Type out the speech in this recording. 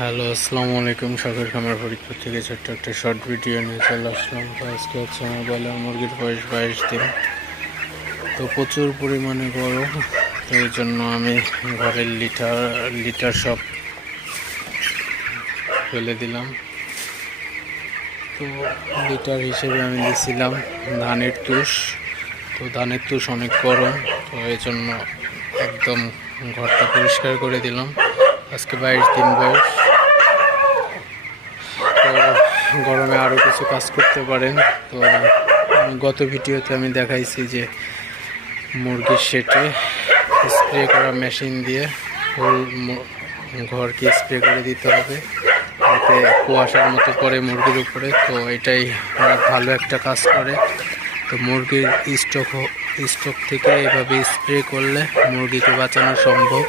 Hello, আসসালামু আলাইকুম। শখের খামার ফরিদপুর থেকে ছোট্ট একটা শর্ট ভিডিও নিয়ে চলে আসলাম। তো আজকে হচ্ছে আমার ব্রয়লার মুরগির বয়স 22 দিন। তো প্রচুর পরিমাণে গরম, তো এই জন্য আমি ঘরের লিটার সব ফেলে দিলাম। তো লিটার হিসেবে আমি দিয়েছিলাম ধানের তুষ। তো ধানের তুষ অনেক গরম, তো এই জন্য একদম ঘরটা পরিষ্কার করে দিলাম। আজকে 22 দিন বয়স। তো গরমে আরও কিছু কাজ করতে পারেন। তো গত ভিডিওতে আমি দেখাইছি যে মুরগির শেটে স্প্রে করা মেশিন দিয়ে ফুল ঘরকে স্প্রে করে দিতে হবে, যাতে কুয়াশার মতো পড়ে মুরগির উপরে। তো এটাই অনেক ভালো একটা কাজ করে। তো মুরগির স্টক থেকে এভাবে স্প্রে করলে মুরগিকে বাঁচানো সম্ভব।